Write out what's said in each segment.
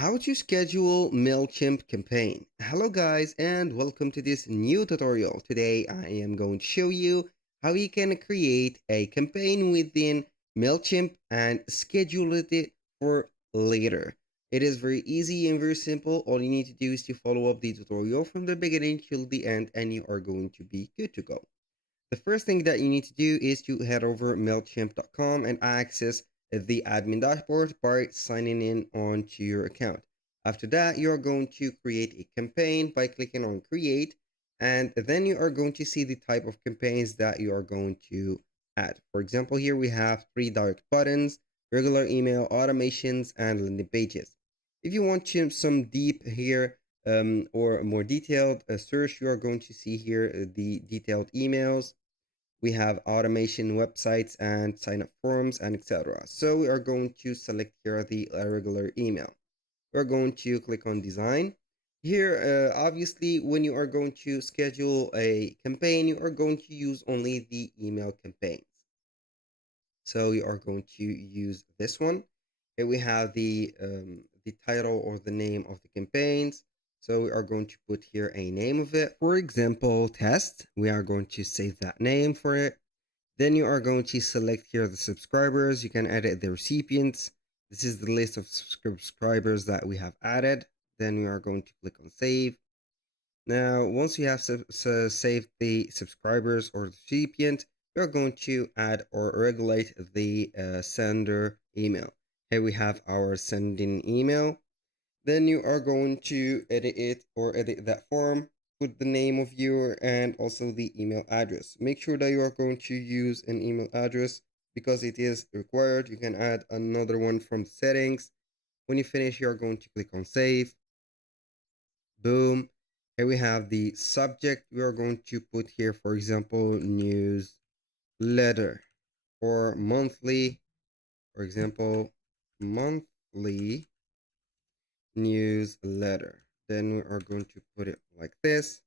How to schedule Mailchimp campaign. Hello guys and welcome to this new tutorial. Today I am going to show you how you can create a campaign within Mailchimp and schedule it for later. It is very easy and very simple. All you need to do is to follow up the tutorial from the beginning till the end and you are going to be good to go. The first thing that you need to do is to head over MailChimp.com and access the admin dashboard by signing in onto your account. After that, you're going to create a campaign by clicking on create, and then you are going to see the type of campaigns that you are going to add. For example, here we have 3 direct buttons, regular email, automations, and landing pages. If you want some deep here or more detailed search, you are going to see here the detailed emails. We have automation websites and sign up forms and etc. So we are going to select here the regular email. We're going to click on design. Here, obviously, when you are going to schedule a campaign, you are going to use only the email campaigns. So we are going to use this one. Here we have the title or the name of the campaigns. So we are going to put here a name of it. For example, test. We are going to save that name for it. Then you are going to select here the subscribers. You can edit the recipients. This is the list of subscribers that we have added. Then we are going to click on save. Now, once you have saved the subscribers or the recipient, you're going to add or regulate the sender email. Here we have our sending email. Then you are going to edit it or edit that form, put the name of your and also the email address. Make sure that you are going to use an email address because it is required. You can add another one from the settings. When you finish, you are going to click on save. Boom. Here we have the subject. We are going to put here, for example, newsletter or monthly, for example, monthly newsletter. Then we are going to put it like this.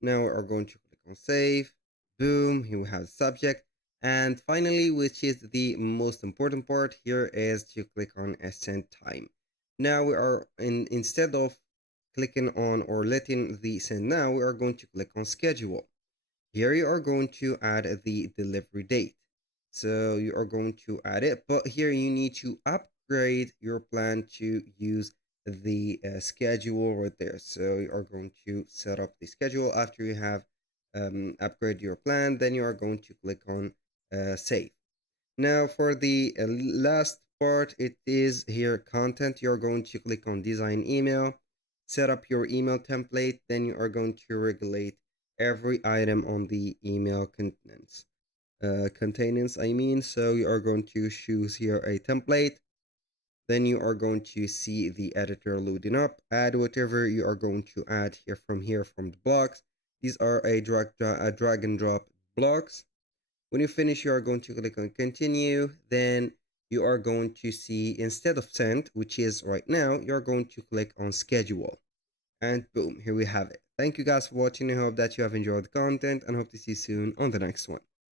Now we are going to click on save. Boom, here we have the subject. And finally, which is the most important part here, is to click on send time. Now we are instead of clicking on or letting the send now, we are going to click on schedule. Here you are going to add the delivery date. So you are going to add it, but here you need to upgrade your plan to use the schedule right there. So you are going to set up the schedule after you have upgrade your plan. Then you are going to click on save. Now for the last part, it is here content. You're going to click on design email, set up your email template. Then you are going to regulate every item on the email containers. So you are going to choose here a template. Then you are going to see the editor loading up. Add whatever you are going to add here from the blocks. These are a drag and drop blocks. When you finish, you are going to click on continue. Then you are going to see, instead of send, which is right now, you're going to click on schedule. And boom, here we have it. Thank you guys for watching. I hope that you have enjoyed the content and hope to see you soon on the next one.